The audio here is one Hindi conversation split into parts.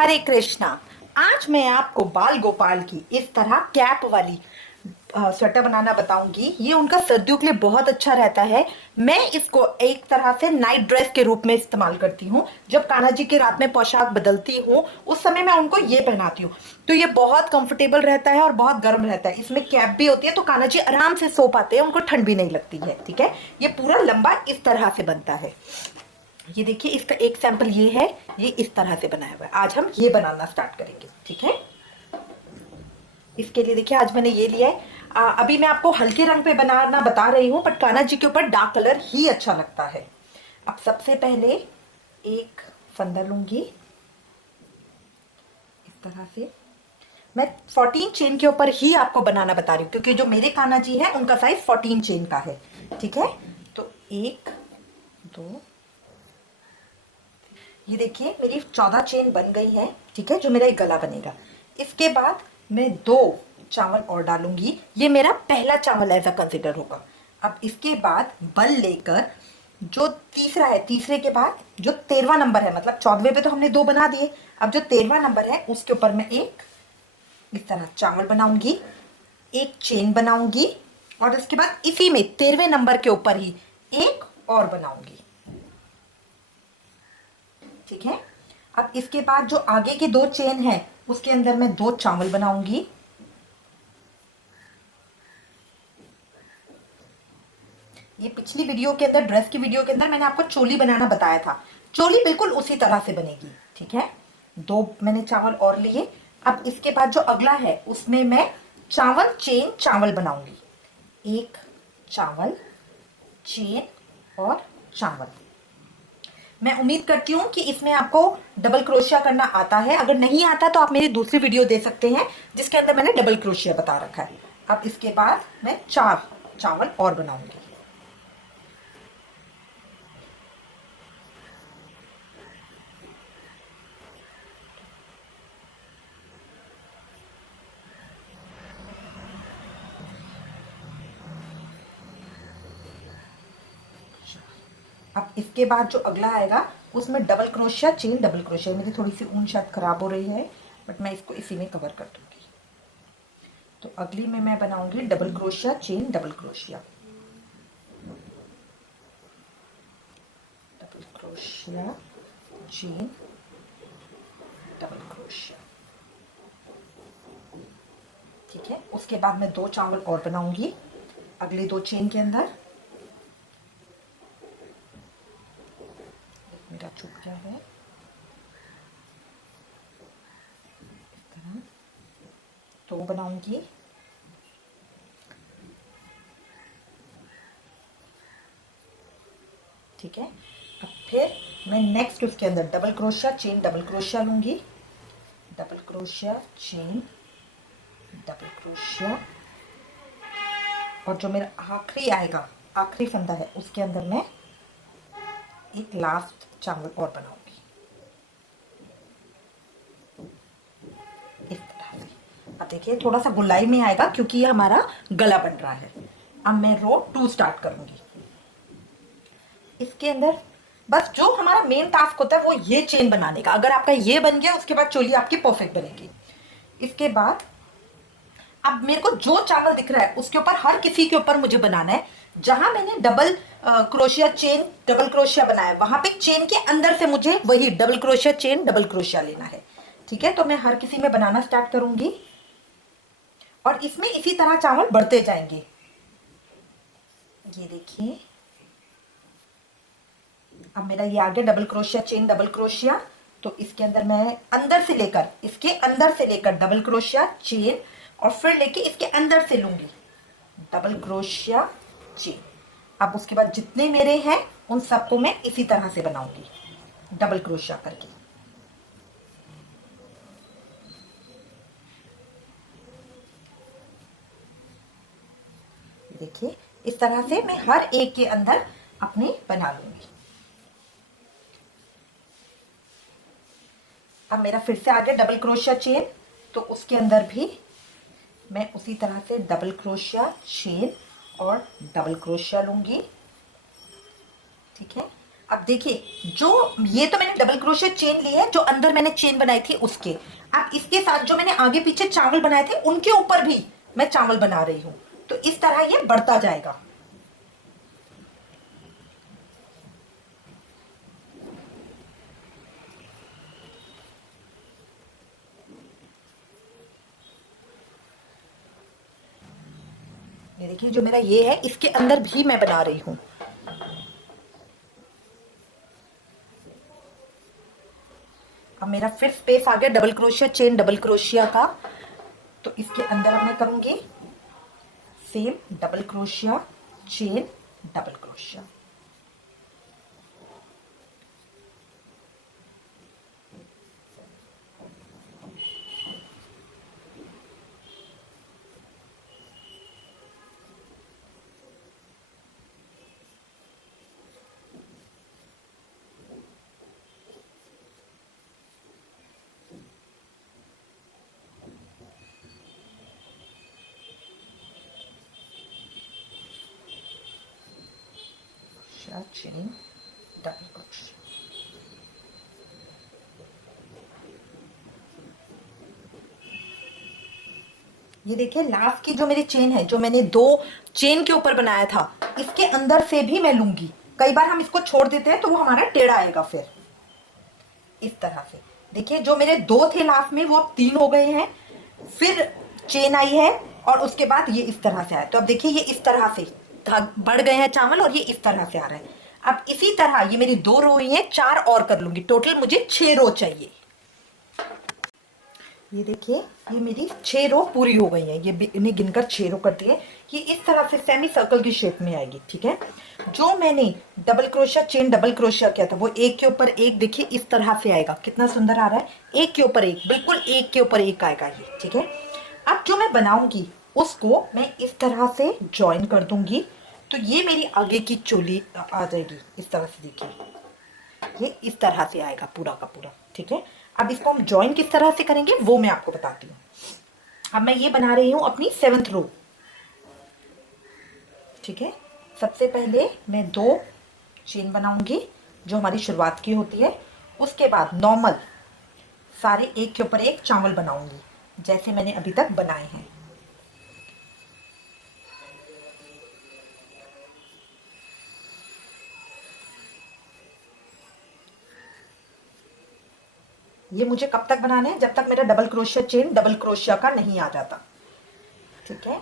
हरे कृष्णा। आज मैं आपको बाल गोपाल की इस तरह कैप वाली स्वेटर बनाना बताऊंगी। ये उनका सर्दियों के लिए बहुत अच्छा रहता है। मैं इसको एक तरह से नाइट ड्रेस के रूप में इस्तेमाल करती हूँ। जब कान्हा जी की रात में पोशाक बदलती हूँ उस समय मैं उनको ये पहनाती हूँ। तो ये बहुत कंफर्टेबल रहता है और बहुत गर्म रहता है। इसमें कैप भी होती है तो कान्हा जी आराम से सो पाते हैं, उनको ठंड भी नहीं लगती है। ठीक है, ये पूरा लंबा इस तरह से बनता है। ये देखिए, इसका एक सैंपल ये है। ये इस तरह से बनाया हुआ है। आज हम ये बनाना स्टार्ट करेंगे। ठीक है, इसके लिए देखिए आज मैंने ये लिया है। अभी मैं आपको हल्के रंग पे बनाना बता रही हूँ, बट कान्हा जी के ऊपर डार्क कलर ही अच्छा लगता है। अब सबसे पहले एक फंदा लूंगी इस तरह से। मैं 14 चेन के ऊपर ही आपको बनाना बता रही हूँ, क्योंकि जो मेरे कान्हा जी है उनका साइज 14 चेन का है। ठीक है, तो एक, दो, ये देखिए मेरी 14 चेन बन गई है। ठीक है, जो मेरा एक गला बनेगा। इसके बाद मैं 2 चावल और डालूंगी। ये मेरा पहला चावल ऐसा कंसिडर होगा। अब इसके बाद बल लेकर जो तीसरा है, तीसरे के बाद जो 13वां नंबर है, मतलब 14वें पे तो हमने 2 बना दिए। अब जो 13वां नंबर है उसके ऊपर मैं एक इस तरह चावल बनाऊंगी, एक चेन बनाऊंगी, और इसके बाद इसी में 13वें नंबर के ऊपर ही एक और बनाऊंगी। ठीक है, अब इसके बाद जो आगे की 2 चेन है उसके अंदर मैं 2 चावल बनाऊंगी। ये पिछली वीडियो के अंदर, ड्रेस की वीडियो के अंदर मैंने आपको चोली बनाना बताया था। चोली बिल्कुल उसी तरह से बनेगी। ठीक है, 2 मैंने चावल और लिए। अब इसके बाद जो अगला है उसमें मैं चावल चेन चावल बनाऊंगी। एक चावल, चेन और चावल। मैं उम्मीद करती हूँ कि इसमें आपको डबल क्रोशिया करना आता है। अगर नहीं आता तो आप मेरी दूसरी वीडियो दे सकते हैं जिसके अंदर मैंने डबल क्रोशिया बता रखा है। अब इसके बाद मैं 4 चावल और बनाऊंगी। अब इसके बाद जो अगला आएगा उसमें double crochet chain double crochet. मेरी थोड़ी सी ऊन शायद खराब हो रही है, बट मैं इसको इसी में कवर कर दूंगी। तो अगली में मैं बनाऊंगी double crochet chain double crochet, double crochet chain double crochet. ठीक है, उसके बाद मैं 2 चावल और बनाऊंगी अगली 2 चेन के अंदर। मेरा चुक गया है इस तरह, तो बनाऊंगी। ठीक है, अब फिर मैं नेक्स्ट उसके अंदर double crochet chain double crochet लूंगी। Double crochet chain double crochet, और जो मेरा आखिरी आएगा, आखिरी फंदा है, उसके अंदर मैं एक लास्ट चावल और बनाऊंगी इस तरह से। अब देखिए थोड़ा सा गुलाई में आएगा क्योंकि ये हमारा गला बन रहा है। अब मैं रो 2 स्टार्ट करूंगी। इसके अंदर बस जो हमारा मेन टास्क होता है वो ये चेन बनाने का। अगर आपका ये बन गया उसके बाद चोली आपकी परफेक्ट बनेगी। इसके बाद अब मेरे को जो चावल दिख रहा है उसके ऊपर, हर किसी के ऊपर मुझे बनाना है। जहां मैंने double crochet chain double crochet बनाया वहां पे चेन के अंदर से मुझे वही double crochet chain double crochet लेना है। ठीक है, तो मैं हर किसी में बनाना स्टार्ट करूंगी और इसमें इसी तरह चावल बढ़ते जाएंगे। ये देखिए, अब मेरा ये आ गया double crochet chain double crochet. तो इसके अंदर मैं अंदर से लेकर, इसके अंदर से लेकर डबल क्रोशिया चेन, और फिर लेके इसके अंदर से लूंगी डबल क्रोशिया चेन। अब उसके बाद जितने मेरे हैं उन सबको मैं इसी तरह से बनाऊंगी डबल क्रोशिया करके। देखिए इस तरह से मैं हर एक के अंदर अपने बना लूंगी। अब मेरा फिर से आ गया डबल क्रोशिया चेन, तो उसके अंदर भी मैं उसी तरह से डबल क्रोशिया चेन और डबल क्रोशिया लूंगी। ठीक है, अब देखिए, जो ये तो मैंने डबल क्रोशिया चेन ली है, जो अंदर मैंने चेन बनाई थी उसके। अब इसके साथ जो मैंने आगे पीछे चावल बनाए थे उनके ऊपर भी मैं चावल बना रही हूं। तो इस तरह ये बढ़ता जाएगा। ये देखिए, जो मेरा ये है इसके अंदर भी मैं बना रही हूं। अब मेरा फिर स्पेस आ गया double crochet chain double crochet का। तो इसके अंदर अब मैं करूंगी same double crochet chain double crochet. Chain double crochet. ये देखिए, लास्ट की जो मेरी चेन है, जो मैंने दो चेन के ऊपर बनाया था, इसके अंदर से भी मैं लूंगी। कई बार हम इसको छोड़ देते हैं तो वो हमारा टेढ़ा आएगा। फिर इस तरह से देखिए, जो मेरे दो थे लास्ट में वो अब तीन हो गए हैं। फिर चेन आई है और उसके बाद ये इस तरह से आया। तो अब देखिए, ये इस तरह से बढ़ गए हैं चावल और ये इस तरह से आ रहा है। अब इसी तरह ये मेरी दो रो हुई है, चार और कर लूंगी। टोटल मुझे 6 रो चाहिए। ये देखिए, ये मेरी 6 रो पूरी हो गई है। ये इन्हें गिनकर 6 रो कर दिए। ये इस तरह से सेमी सर्कल की शेप में आएगी। ठीक है, जो मैंने double crochet chain double crochet किया था वो एक के ऊपर एक, देखिए इस तरह से आएगा। कितना सुंदर आ रहा है, एक के ऊपर एक, बिल्कुल एक के ऊपर एक आएगा ये। ठीक है, अब जो मैं बनाऊंगी उसको मैं इस तरह से ज्वाइन कर दूंगी। तो ये मेरी आगे की चोली आ जाएगी इस तरह से। देखिए, ये इस तरह से आएगा पूरा का पूरा। ठीक है, अब इसको हम ज्वाइन किस तरह से करेंगे वो मैं आपको बताती हूँ। अब मैं ये बना रही हूँ अपनी 7th रो। ठीक है, सबसे पहले मैं 2 चेन बनाऊंगी जो हमारी शुरुआत की होती है। उसके बाद नॉर्मल सारे एक के ऊपर एक चावल बनाऊंगी जैसे मैंने अभी तक बनाए हैं। ये मुझे कब तक बनाना है, जब तक मेरा double crochet chain double crochet का नहीं आ जाता। ठीक है,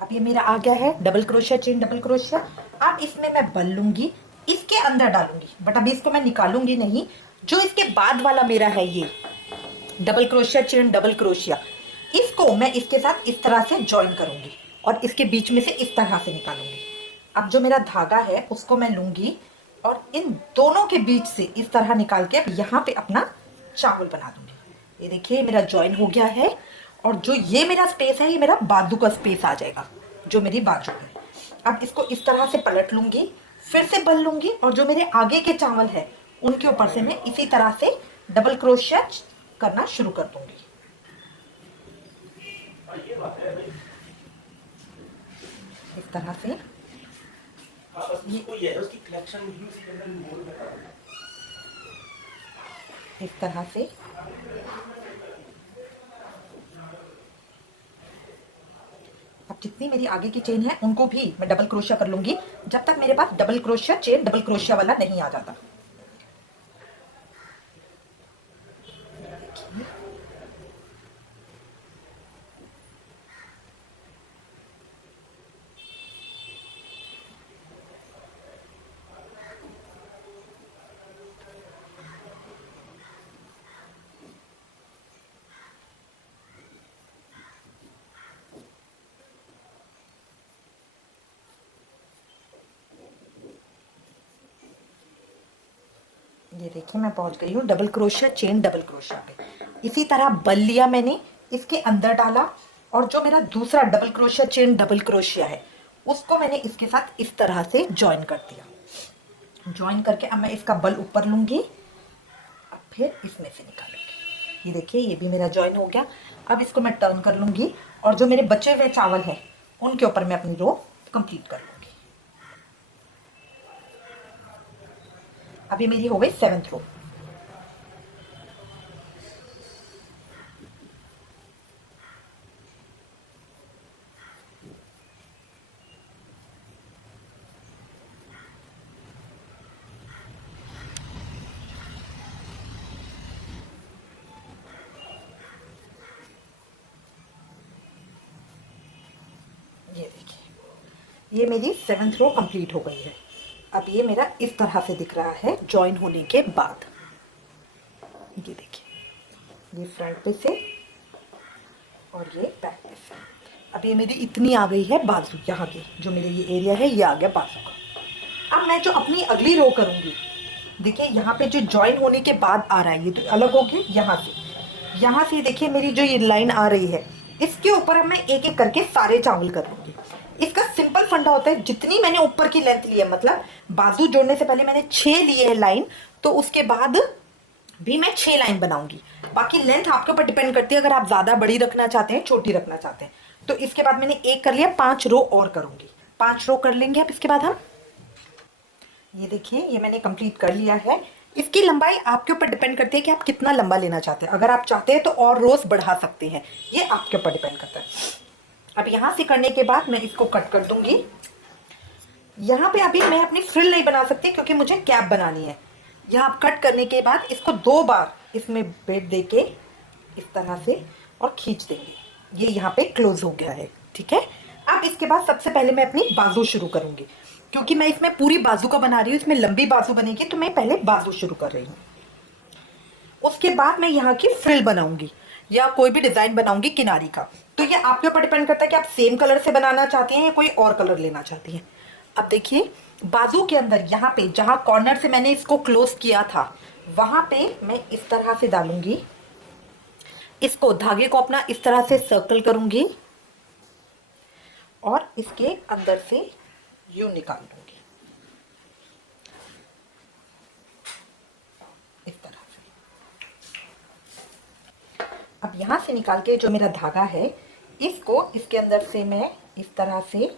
अब ये मेरा आ गया है double crochet chain double crochet. अब इसमें मैं बल लूंगी, इसके अंदर डालूंगी, बट अभी इसको मैं निकालूंगी नहीं। जो इसके बाद वाला मेरा है ये double crochet chain double crochet, इसको मैं इसके साथ इस तरह से ज्वाइन करूंगी और इसके बीच में से इस तरह से निकालूंगी। अब जो मेरा धागा है उसको मैं लूंगी और इन दोनों के बीच से इस तरह निकाल के अब यहाँ पे अपना चावल बना दूंगी। ये देखिए, मेरा ज्वाइन हो गया है। और जो ये मेरा स्पेस है ये मेरा बाजू का स्पेस आ जाएगा, जो मेरी बाजू है। अब इसको इस तरह से पलट लूंगी, फिर से बल लूंगी और जो मेरे आगे के चावल है उनके ऊपर से मैं इसी तरह से डबल क्रोशिया करना शुरू कर दूंगी। इस तरह से इस तरह से अब जितनी मेरी आगे की चेन है उनको भी मैं डबल क्रोशिया कर लूंगी जब तक मेरे पास double crochet chain double crochet वाला नहीं आ जाता। ये देखिए, मैं पहुंच गई हूँ double crochet chain double crochet पे। इसी तरह बल लिया मैंने, इसके अंदर डाला और जो मेरा दूसरा double crochet chain double crochet है उसको मैंने इसके साथ इस तरह से ज्वाइन कर दिया। ज्वाइन करके अब मैं इसका बल ऊपर लूंगी, अब फिर इसमें से निकालूंगी। ये देखिए ये भी मेरा ज्वाइन हो गया। अब इसको मैं टर्न कर लूंगी और जो मेरे बचे हुए चावल हैं उनके ऊपर मैं अपनी रो कंप्लीट कर लूंगी। अभी मेरी हो गई 7th रो। ये देखिए ये मेरी 7th रो कंप्लीट हो गई है। अब ये मेरा इस तरह से दिख रहा है ज्वाइन होने के बाद। ये देखिए ये फ्रंट पे से और ये बैक पे से। अब ये मेरी इतनी आ गई है बाजू, यहाँ की जो मेरे ये एरिया है ये आ गया बाजू का। अब मैं जो अपनी अगली रो करूँगी, देखिए यहाँ पे जो ज्वाइन होने के बाद आ रहा है ये तो अलग हो गई। यहाँ से देखिए मेरी जो ये लाइन आ रही है इसके ऊपर अब मैं एक एक करके सारे चावल कर लूँगी। इसका सिंपल फंडा होता है, जितनी मैंने ऊपर की लेंथ ली है, मतलब बाजू जोड़ने से पहले मैंने 6 लिए है लाइन, तो उसके बाद भी मैं 6 लाइन बनाऊंगी। बाकी लेंथ आपके ऊपर डिपेंड करती है, अगर आप ज़्यादा बड़ी रखना चाहते हैं छोटी रखना चाहते हैं। तो इसके बाद मैंने एक कर लिया, 5 रो और करूंगी। 5 रो कर लेंगे अब इसके बाद हम। ये देखिए ये मैंने कंप्लीट कर लिया है। इसकी लंबाई आपके ऊपर डिपेंड करती है कि आप कितना लंबा लेना चाहते हैं। अगर आप चाहते हैं तो और रोज बढ़ा सकते हैं, ये आपके ऊपर डिपेंड करता है। अब यहाँ से करने के बाद मैं इसको कट कर दूंगी। यहाँ पे अभी मैं अपनी फ्रिल नहीं बना सकती क्योंकि मुझे कैप बनानी है। यहाँ कट करने के बाद इसको 2 बार इसमें बेड दे के इस तरह से और खींच देंगे। ये यहाँ पे क्लोज हो गया है, ठीक है। अब इसके बाद सबसे पहले मैं अपनी बाजू शुरू करूंगी, क्योंकि मैं इसमें पूरी बाजू का बना रही हूँ, इसमें लंबी बाजू बनेगी, तो मैं पहले बाजू शुरू कर रही हूँ। उसके बाद मैं यहाँ की फ्रिल बनाऊंगी या कोई भी डिजाइन बनाऊंगी किनारी का। तो ये आपके ऊपर डिपेंड करता है कि आप सेम कलर से बनाना चाहते हैं या कोई और कलर लेना चाहती हैं। अब देखिए बाजू के अंदर यहाँ पे जहाँ कॉर्नर से मैंने इसको क्लोज किया था वहां पे मैं इस तरह से डालूंगी। इसको धागे को अपना इस तरह से सर्कल करूंगी और इसके अंदर से यूं निकाल दूंगी इस तरह से। अब यहां से निकाल के जो मेरा धागा है इसको इसके अंदर से मैं इस तरह से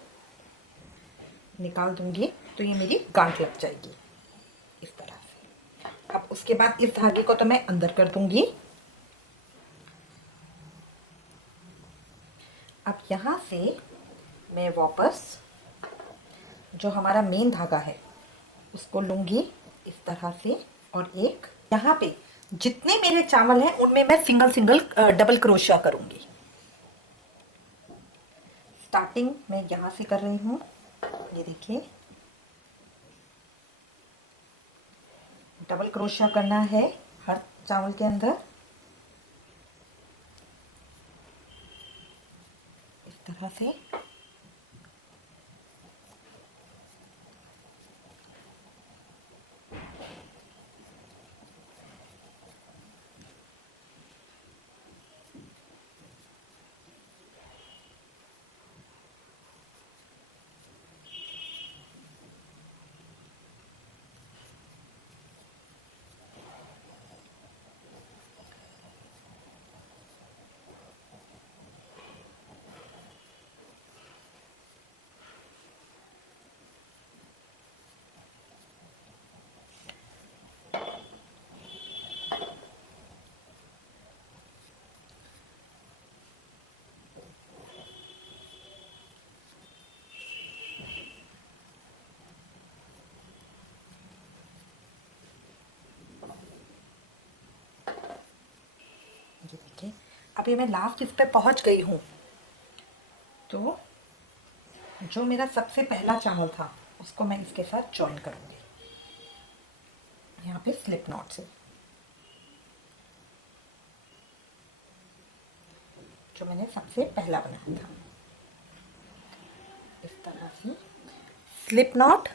निकाल दूंगी, तो ये मेरी गांठ लग जाएगी इस तरह से। अब उसके बाद इस धागे को तो मैं अंदर कर दूंगी। अब यहां से मैं वापस जो हमारा मेन धागा है उसको लूंगी इस तरह से, और एक यहाँ पे जितने मेरे चावल हैं उनमें मैं सिंगल सिंगल डबल क्रोशिया करूंगी। स्टार्टिंग मैं यहाँ से कर रही हूँ, ये देखिए डबल क्रोशिया करना है हर चावल के अंदर इस तरह से। ये देखिए अभी मैं लास्ट इस पे पहुंच गई हूँ। तो जो मेरा सबसे पहला चावल था उसको मैं इसके साथ जॉइन करूंगी यहाँ पे स्लिप नॉट से, जो मैंने सबसे पहला बनाया था इस तरह से। स्लिप नॉट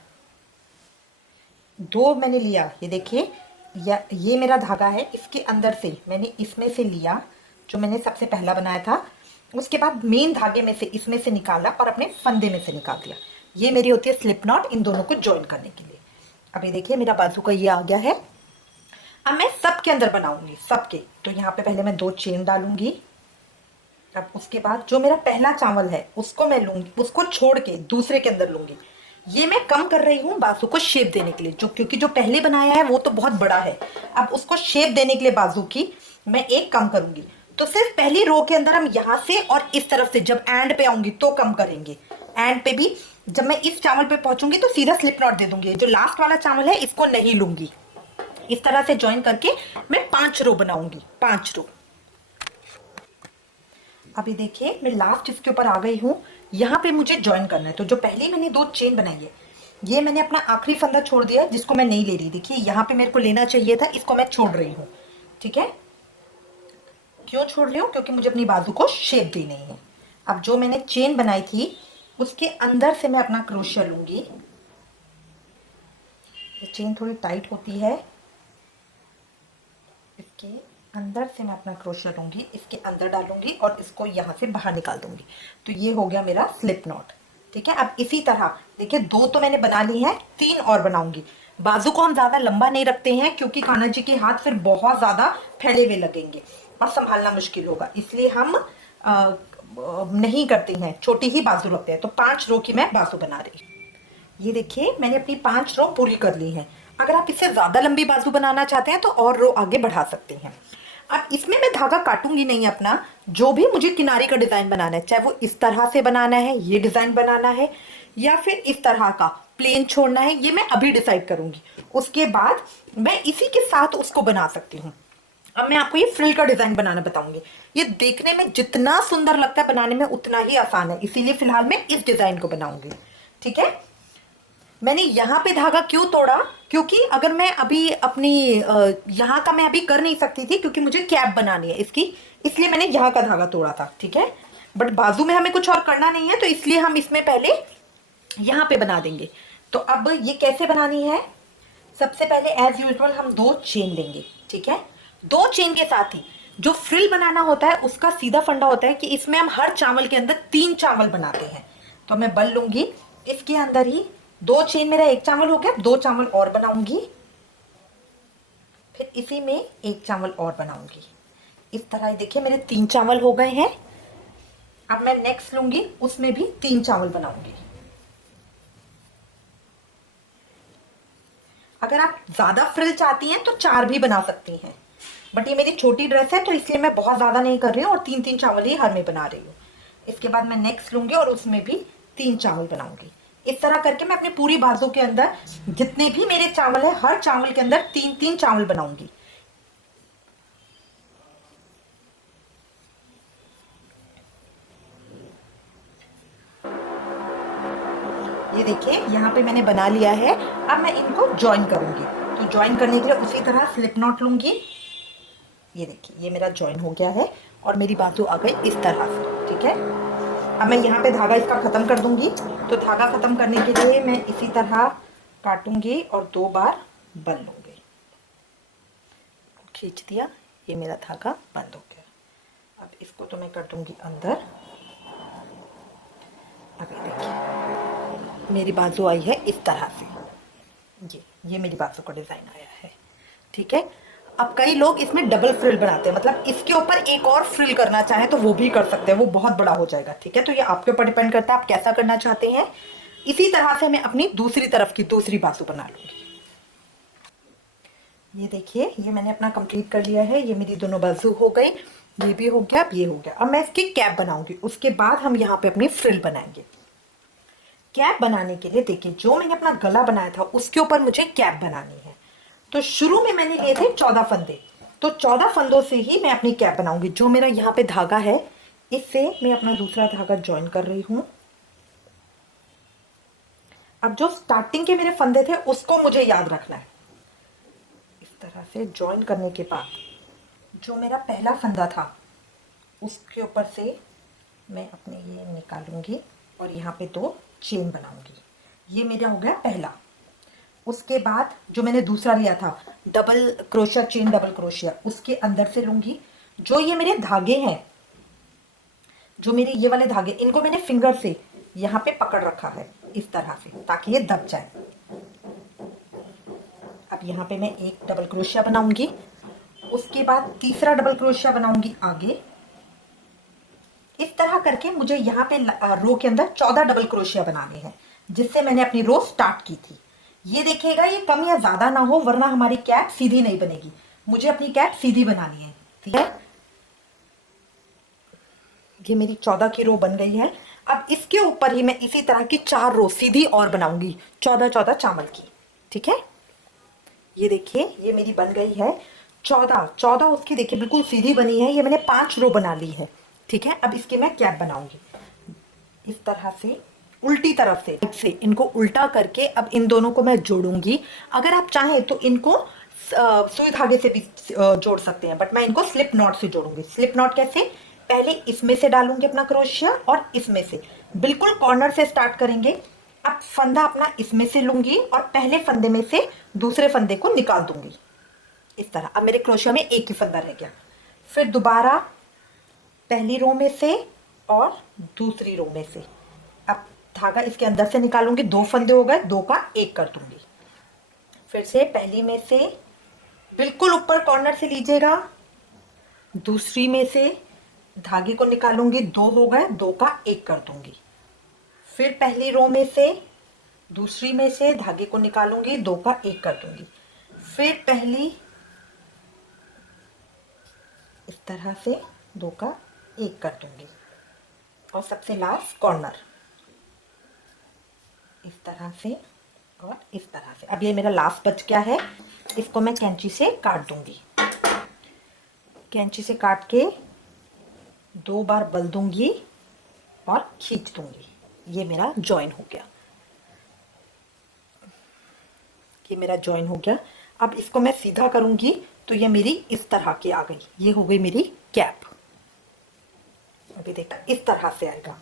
2 मैंने लिया, ये देखिए ये मेरा धागा है, इसके अंदर से मैंने इसमें से लिया जो मैंने सबसे पहला बनाया था, उसके बाद मेन धागे में से इसमें से निकाला और अपने फंदे में से निकाल दिया। ये मेरी होती है स्लिप नॉट इन दोनों को ज्वाइन करने के लिए। अब ये देखिए मेरा बाजू का ये आ गया है। अब मैं सबके अंदर बनाऊंगी, सबके। तो यहाँ पे पहले मैं 2 चेन डालूंगी। अब उसके बाद जो मेरा पहला चावल है उसको मैं लूंगी, उसको छोड़ के दूसरे के अंदर लूंगी। ये मैं कम कर रही हूँ बाजू को शेप देने के लिए, क्योंकि जो पहले बनाया है वो तो बहुत बड़ा है। अब उसको शेप देने के लिए बाजू की मैं एक कम करूंगी। तो सिर्फ पहली रो के अंदर हम यहाँ से और इस तरफ से जब एंड पे आऊंगी तो कम करेंगे। एंड पे भी जब मैं इस चावल पे पहुंचूंगी तो सीधा स्लिप नॉट दे दूंगी। जो लास्ट वाला चावल है इसको नहीं लूंगी। इस तरह से ज्वाइन करके मैं 5 रो बनाऊंगी, 5 रो। अभी देखिए मैं लास्ट इसके ऊपर आ गई हूँ। यहाँ पे मुझे ज्वाइन करना है। तो जो पहले मैंने 2 चेन बनाई है, ये मैंने अपना आखिरी फंदा छोड़ दिया है जिसको मैं नहीं ले रही। देखिए यहाँ पे मेरे को लेना चाहिए था, इसको मैं छोड़ रही हूँ। ठीक है, क्यों छोड़ रही हूँ? क्योंकि मुझे अपनी बाजू को शेप देनी है। अब जो मैंने चेन बनाई थी उसके अंदर से मैं अपना क्रोशिया लूंगी। ये चेन थोड़ी टाइट होती है, इसके अंदर से मैं अपना क्रोशिया लूंगी, इसके अंदर डालूंगी और इसको यहाँ से बाहर निकाल दूंगी। तो ये हो गया मेरा स्लिप नॉट। ठीक है, अब इसी तरह देखिए 2 तो मैंने बना ली हैं, 3 और बनाऊंगी। बाजू को हम ज्यादा लंबा नहीं रखते हैं क्योंकि कान्हा जी के हाथ फिर बहुत ज्यादा फैले हुए लगेंगे और संभालना मुश्किल होगा, इसलिए हम नहीं करते हैं, छोटी ही बाजू रखते हैं। तो 5 रो की मैं बाजू बना रही हूँ। ये देखिए मैंने अपनी 5 रो पूरी कर ली हैं। अगर आप इससे ज्यादा लंबी बाजू बनाना चाहते हैं तो और रो आगे बढ़ा सकते हैं। अब इसमें मैं धागा काटूंगी नहीं अपना। जो भी मुझे किनारे का डिजाइन बनाना है, चाहे वो इस तरह से बनाना है, ये डिजाइन बनाना है, या फिर इस तरह का प्लेन छोड़ना है, ये मैं अभी डिसाइड करूंगी। उसके बाद मैं इसी के साथ उसको बना सकती हूँ। अब मैं आपको ये फ्रिल का डिजाइन बनाना बताऊंगी। ये देखने में जितना सुंदर लगता है बनाने में उतना ही आसान है, इसीलिए फिलहाल मैं इस डिजाइन को बनाऊंगी। ठीक है, मैंने यहाँ पे धागा क्यों तोड़ा? क्योंकि अगर मैं अभी अपनी यहाँ का मैं अभी कर नहीं सकती थी क्योंकि मुझे कैप बनानी है इसकी, इसलिए मैंने यहाँ का धागा तोड़ा था। ठीक है, बट बाजू में हमें कुछ और करना नहीं है तो इसलिए हम इसमें पहले यहाँ पे बना देंगे। तो अब ये कैसे बनानी है? सबसे पहले एज यूजुअल हम 2 चेन लेंगे। ठीक है, 2 चेन के साथ ही जो फ्रिल बनाना होता है उसका सीधा फंडा होता है कि इसमें हम हर चावल के अंदर 3 चावल बनाते हैं। तो मैं बल लूंगी, इसके अंदर ही 2 चेन, मेरा 1 चावल हो गया, 2 चावल और बनाऊंगी, फिर इसी में 1 चावल और बनाऊंगी। इस तरह देखिए मेरे 3 चावल हो गए हैं। अब मैं नेक्स्ट लूंगी, उसमें भी 3 चावल बनाऊंगी। अगर आप ज्यादा फ्रिल चाहती हैं तो 4 भी बना सकती हैं, बट ये मेरी छोटी ड्रेस है तो इसलिए मैं बहुत ज्यादा नहीं कर रही हूँ और 3-3 चावल ही हर में बना रही हूँ। इसके बाद मैं नेक्स्ट लूंगी और उसमें भी 3 चावल बनाऊंगी। इस तरह करके मैं अपनी पूरी बाजू के अंदर जितने भी मेरे चावल है हर चावल के अंदर 3-3 चावल बनाऊंगी। ये देखिए यहाँ पे मैंने बना लिया है। अब मैं इनको ज्वाइन करूंगी। तो ज्वाइन करने के लिए उसी तरह स्लिप नॉट लूंगी। ये देखिए ये मेरा ज्वाइन हो गया है और मेरी बाजू आ गई इस तरह से। ठीक है, अब मैं यहाँ पे धागा इसका खत्म कर दूंगी। तो धागा खत्म करने के लिए मैं इसी तरह काटूंगी और 2 बार बन लूंगी। खींच दिया, ये मेरा धागा बंद हो गया। अब इसको तो मैं कर दूंगी अंदर। अभी देखिए मेरी बाजू आई है इस तरह से। ये मेरी बाजू का डिजाइन आया है। ठीक है, अब कई लोग इसमें डबल फ्रिल बनाते हैं, मतलब इसके ऊपर एक और फ्रिल करना चाहे तो वो भी कर सकते हैं, वो बहुत बड़ा हो जाएगा। ठीक है, तो ये आपके ऊपर डिपेंड करता है आप कैसा करना चाहते हैं। इसी तरह से मैं अपनी दूसरी तरफ की दूसरी बाजू बना लूंगी। ये देखिए ये मैंने अपना कंप्लीट कर लिया है। ये मेरी दोनों बाजू हो गई, ये भी हो गया, अब ये हो गया। अब मैं इसकी कैप बनाऊंगी, उसके बाद हम यहाँ पे अपनी फ्रिल बनाएंगे। कैप बनाने के लिए देखिए जो मैंने अपना गला बनाया था उसके ऊपर मुझे कैप बनानी है। तो शुरू में मैंने लिए थे 14 फंदे, तो 14 फंदों से ही मैं अपनी कैप बनाऊंगी। जो मेरा यहाँ पे धागा है इससे मैं अपना दूसरा धागा ज्वाइन कर रही हूँ। अब जो स्टार्टिंग के मेरे फंदे थे उसको मुझे याद रखना है। इस तरह से ज्वाइन करने के बाद जो मेरा पहला फंदा था उसके ऊपर से मैं अपने ये निकालूंगी और यहाँ पे 2 चेन बनाऊंगी। ये मेरा हो गया पहला। उसके बाद जो मैंने दूसरा लिया था double crochet chain, double crochet उसके अंदर से लूंगी। जो ये मेरे धागे हैं जो मेरे ये वाले धागे, इनको मैंने फिंगर से यहाँ पे पकड़ रखा है इस तरह से, ताकि ये दब जाए। अब यहाँ पे मैं एक डबल क्रोशिया बनाऊंगी, उसके बाद तीसरा डबल क्रोशिया बनाऊंगी आगे। इस तरह करके मुझे यहाँ पे रो के अंदर 14 डबल क्रोशिया बनाने हैं, जिससे मैंने अपनी रो स्टार्ट की थी। ये देखिएगा ये कम या ज्यादा ना हो, वरना हमारी कैप सीधी नहीं बनेगी। मुझे अपनी कैप सीधी बनानी है, ठीक है। ये मेरी 14 की रो बन गई है। अब इसके ऊपर ही मैं इसी तरह की 4 रो सीधी और बनाऊंगी, 14 चावल की, ठीक है। ये देखिए ये मेरी बन गई है 14 उसकी देखिए बिल्कुल सीधी बनी है। ये मैंने 5 रो बना ली है, ठीक है। अब इसकी मैं कैप बनाऊंगी इस तरह से, उल्टी तरफ से इनको उल्टा करके अब इन दोनों को मैं जोड़ूंगी। अगर आप चाहें तो इनको सुई धागे से भी जोड़ सकते हैं, बट मैं इनको स्लिप नॉट से जोड़ूंगी। स्लिप नॉट कैसे, पहले इसमें से डालूंगी अपना क्रोशिया और इसमें से, बिल्कुल कॉर्नर से स्टार्ट करेंगे। अब फंदा अपना इसमें से लूंगी और पहले फंदे में से दूसरे फंदे को निकाल दूंगी इस तरह। अब मेरे क्रोशिया में एक ही फंदा रह गया। फिर दोबारा पहली रो में से और दूसरी रो में से, अब धागा इसके अंदर से निकालूंगी, 2 फंदे हो गए, 2 का 1 कर दूंगी। फिर से पहली में से बिल्कुल ऊपर कॉर्नर से लीजिएगा, दूसरी में से धागे को निकालूंगी, 2 हो गए, 2 का 1 कर दूंगी। फिर पहली रो में से दूसरी में से धागे को निकालूंगी, 2 का 1 कर दूंगी। फिर पहली इस तरह से 2 का 1 कर दूंगी और सबसे लास्ट कॉर्नर इस तरह से और इस तरह से। अब ये मेरा लास्ट बच गया है, इसको मैं कैंची से काट दूंगी। कैंची से काट के 2 बार बल दूंगी और खींच दूंगी। ये मेरा जॉइन हो गया, ये मेरा जॉइन हो गया। अब इसको मैं सीधा करूंगी तो ये मेरी इस तरह की आ गई, ये हो गई मेरी कैप। अभी देखा इस तरह से आएगा,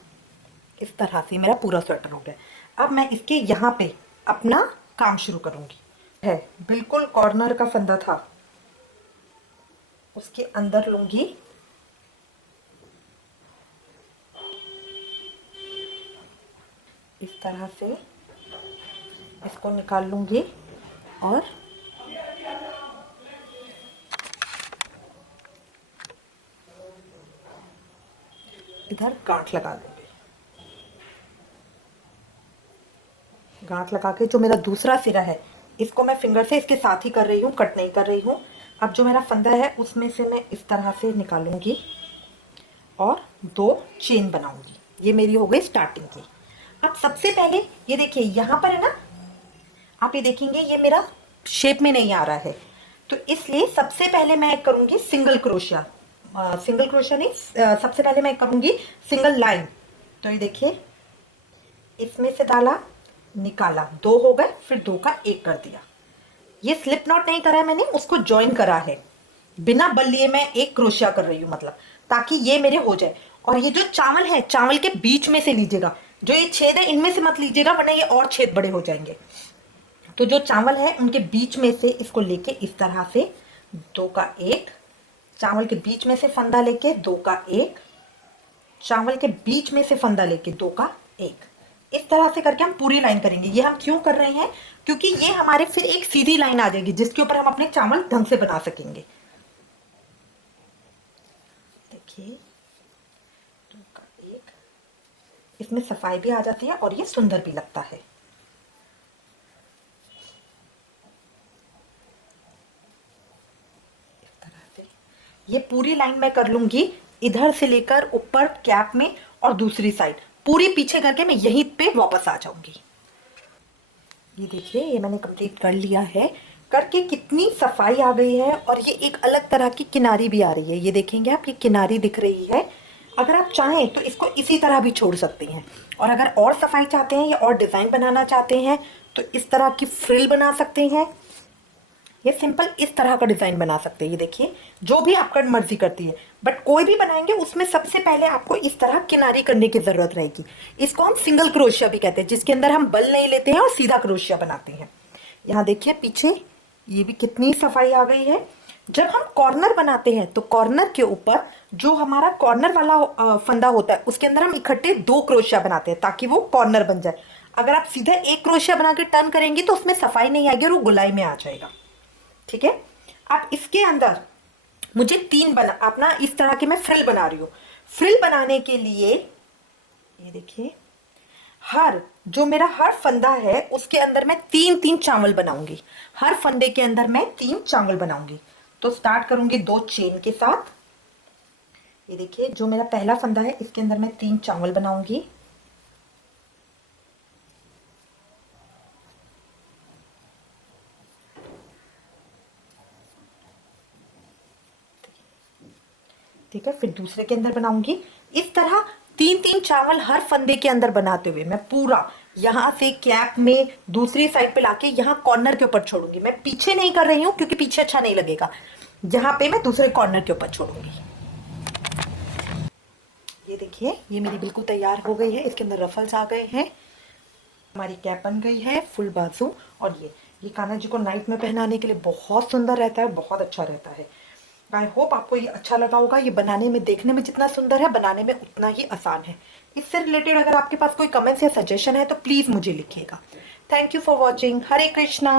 इस तरह से मेरा पूरा स्वेटर हो गया। अब मैं इसके यहाँ पे अपना काम शुरू करूंगी। है बिल्कुल कॉर्नर का फंदा था, उसके अंदर लूंगी, इस तरह से इसको निकाल लूंगी और इधर गांठ लगा दूंगी। गांठ लगा के जो मेरा दूसरा सिरा है इसको मैं फिंगर से इसके साथ ही कर रही हूँ, कट नहीं कर रही हूँ। अब जो मेरा फंदा है उसमें से मैं इस तरह से निकालूंगी और 2 चेन बनाऊंगी। ये मेरी हो गई स्टार्टिंग की। अब सबसे पहले ये देखिए यहाँ पर है ना, आप ये देखेंगे ये मेरा शेप में नहीं आ रहा है, तो इसलिए सबसे पहले मैं करूंगी सिंगल क्रोशिया। सिंगल क्रोशिया नहीं, सबसे पहले मैं करूंगी सिंगल लाइन। तो ये देखिए इसमें से डाला, निकाला, 2 हो गए, फिर 2 का 1 कर दिया। ये स्लिप नॉट नहीं करा है मैंने, उसको ज्वाइन करा है। बिना बल लिए मैं एक क्रोशिया कर रही हूँ, मतलब ताकि ये मेरे हो जाए। और ये जो चावल है, चावल के बीच में से लीजिएगा, जो ये छेद है इनमें से मत लीजिएगा, वरना ये और छेद बड़े हो जाएंगे। तो जो चावल है उनके बीच में से इसको लेके इस तरह से 2 का 1, चावल के बीच में से फंदा लेके 2 का 1, चावल के बीच में से फंदा लेके 2 का 1। इस तरह से करके हम पूरी लाइन करेंगे। ये हम क्यों कर रहे हैं, क्योंकि ये हमारे फिर एक सीधी लाइन आ जाएगी जिसके ऊपर हम अपने चावल ढंग से बना सकेंगे। देखिए 2 का 1, इसमें सफाई भी आ जाती है और ये सुंदर भी लगता है। इस तरह से ये पूरी लाइन मैं कर लूंगी, इधर से लेकर ऊपर कैप में और दूसरी साइड पूरी पीछे करके मैं यहीं पे वापस आ जाऊंगी। ये देखिए ये मैंने कंप्लीट कर लिया है। करके कितनी सफाई आ गई है और ये एक अलग तरह की किनारी भी आ रही है। ये देखेंगे आप, ये किनारी दिख रही है। अगर आप चाहें तो इसको इसी तरह भी छोड़ सकते हैं, और अगर और सफाई चाहते हैं या और डिज़ाइन बनाना चाहते हैं तो इस तरह की फ्रिल बना सकते हैं। ये सिंपल इस तरह का डिज़ाइन बना सकते हैं। ये देखिए जो भी आपका मर्जी करती है, बट कोई भी बनाएंगे उसमें सबसे पहले आपको इस तरह किनारी करने की ज़रूरत रहेगी। इसको हम सिंगल क्रोशिया भी कहते हैं, जिसके अंदर हम बल नहीं लेते हैं और सीधा क्रोशिया बनाते हैं। यहाँ देखिए पीछे ये भी कितनी सफाई आ गई है। जब हम कॉर्नर बनाते हैं तो कॉर्नर के ऊपर जो हमारा कॉर्नर वाला फंदा होता है उसके अंदर हम इकट्ठे 2 क्रोशिया बनाते हैं ताकि वो कॉर्नर बन जाए। अगर आप सीधा 1 क्रोशिया बना के टर्न करेंगे तो उसमें सफाई नहीं आएगी और वो गुलाई में आ जाएगा। ठीक है। अब इसके अंदर मुझे 3 बना अपना इस तरह के मैं फ्रिल बना रही हूँ। फ्रिल बनाने के लिए ये देखिए, जो मेरा हर फंदा है उसके अंदर मैं 3-3 चावल बनाऊंगी। हर फंदे के अंदर मैं 3 चावल बनाऊंगी। तो स्टार्ट करूंगी 2 चेन के साथ। ये देखिए, जो मेरा पहला फंदा है इसके अंदर मैं 3 चावल बनाऊंगी। ठीक है, फिर दूसरे के अंदर बनाऊंगी। इस तरह 3-3 चावल हर फंदे के अंदर बनाते हुए मैं पूरा यहां से कैप में दूसरी साइड पे लाके यहां कॉर्नर के ऊपर छोड़ूंगी। मैं पीछे नहीं कर रही हूं क्योंकि पीछे अच्छा नहीं लगेगा। यहां पे मैं दूसरे कॉर्नर के ऊपर छोड़ूंगी। ये देखिए, ये मेरी बिल्कुल तैयार हो गई है। इसके अंदर रफल्स आ गए हैं। हमारी कैप बन गई है फुल बाजू। और ये कान्हा जी को नाइट में पहनाने के लिए बहुत सुंदर रहता है, बहुत अच्छा रहता है। आई होप आपको ये अच्छा लगा होगा। ये बनाने में, देखने में जितना सुंदर है, बनाने में उतना ही आसान है। इससे रिलेटेड अगर आपके पास कोई कमेंट्स या सजेशन है तो प्लीज मुझे लिखिएगा। Thank you for watching. Hare Krishna.